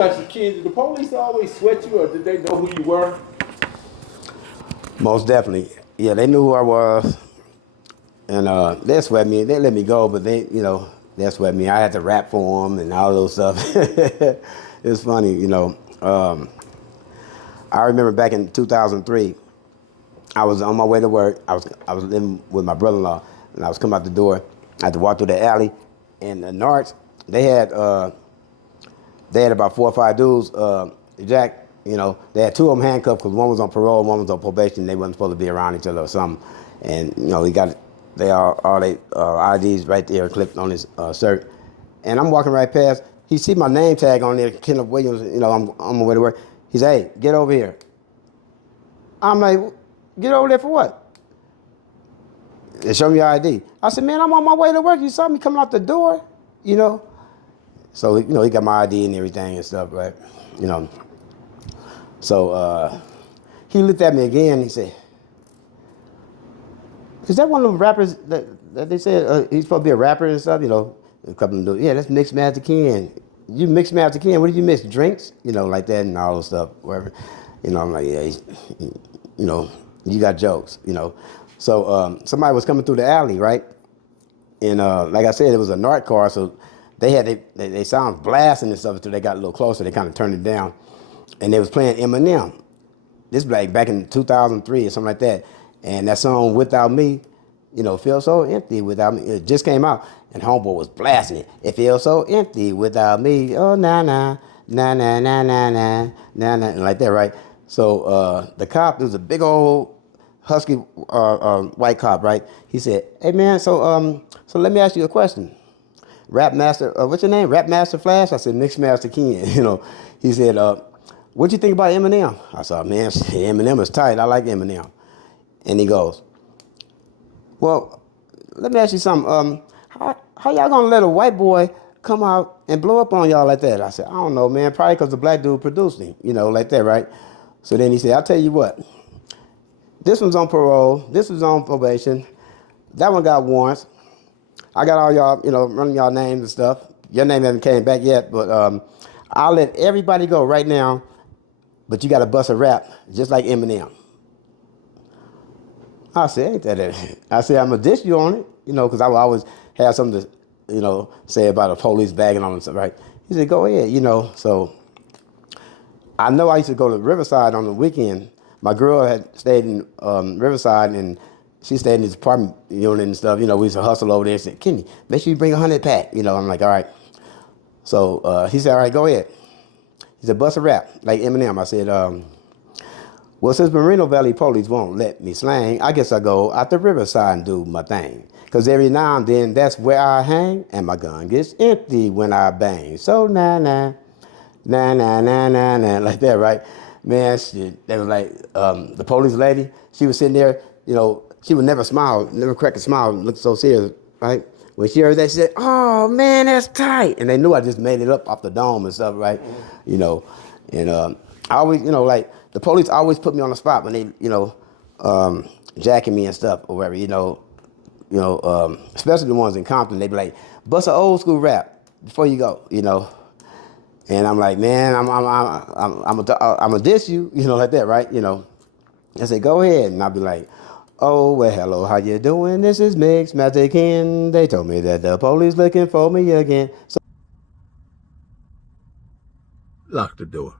As a kid, did the police always sweat you, or did they know who you were? Most definitely. Yeah, they knew who I was, and they sweat me. They let me go, but they sweat me. I had to rap for them and all those stuff. It's funny, I remember back in 2003, I was on my way to work. I was living with my brother-in-law, and I was coming out the door. I had to walk through the alley, and the narcs, they had about 4 or 5 dudes. Jack, they had 2 of them handcuffed because one was on parole, one was on probation. They wasn't supposed to be around each other or something. And he got all their IDs right there clipped on his shirt. And I'm walking right past. He see my name tag on there, Kenneth Williams. I'm on my way to work. He said, "Hey, get over here." I'm like, "Get over there for what?" They show me your ID. I said, "Man, I'm on my way to work. You saw me coming out the door, So, he got my ID and everything and stuff, right? So he looked at me again. He said, "Is that one of them rappers that they said he's supposed to be a rapper and stuff?" A couple of them, "Yeah, that's Mixed Master Ken. You Mixed Master Ken. What did you mix? Drinks? Like that and all those stuff, whatever." I'm like, "Yeah, you got jokes, So somebody was coming through the alley, right? And like I said, it was a narc car, so they had they sound blasting and stuff until they got a little closer. They kind of turned it down, and they was playing Eminem. This back in 2003 or something like that. And that song "Without Me," "Feel So Empty Without Me," it just came out, and homeboy was blasting it. "It feels so empty without me. Oh na na na na na na na na na," like that, right? So the cop, it was a big old husky white cop, right? He said, "Hey man, so let me ask you a question. Rap Master, what's your name? Rap Master Flash?" I said, "Mixed Master Ken." He said, "What you think about Eminem?" I said, "Man, Eminem is tight. I like Eminem." And he goes, "Well, let me ask you something. How y'all gonna let a white boy come out and blow up on y'all like that?" I said, "I don't know, man. Probably because the black dude produced him, like that, right?" So then he said, "I'll tell you what. This one's on parole. This was on probation. That one got warrants. I got all y'all, running y'all names and stuff. Your name hasn't came back yet, but I'll let everybody go right now. But you got to bust a rap just like Eminem." I said, "Ain't that it?" I said, "I'm going to diss you on it, because I will always have something to, say about the police bagging on them, right?" He said, "Go ahead, So I know I used to go to Riverside on the weekend. My girl had stayed in Riverside, and she stayed in this apartment unit and stuff. We used to hustle over there and said, 'Kenny, make sure you bring 100 pack.' I'm like, 'All right.' So he said, 'All right, go ahead.' He said, 'Bust a rap like Eminem.' I said, well, since Moreno Valley police won't let me slang, I guess I go out the Riverside and do my thing. 'Cause every now and then that's where I hang, and my gun gets empty when I bang. So na-na, na-na-na-na-na," like that, right? Man, shit, they was like, the police lady, she was sitting there, she would never smile, never crack a smile, look so serious, right? When she heard that, she said, "Oh, man, that's tight." And they knew I just made it up off the dome and stuff, right? And I always, like, the police always put me on the spot when they, jacking me and stuff or whatever, especially the ones in Compton. They be like, "Bust an old school rap before you go," And I'm like, "Man, I'm gonna diss you," like that, right? I say, "Go ahead," and I'll be like, "Oh, well, hello, how you doing? This is Mixed Master Ken. They told me that the police looking for me again." So Lock the door.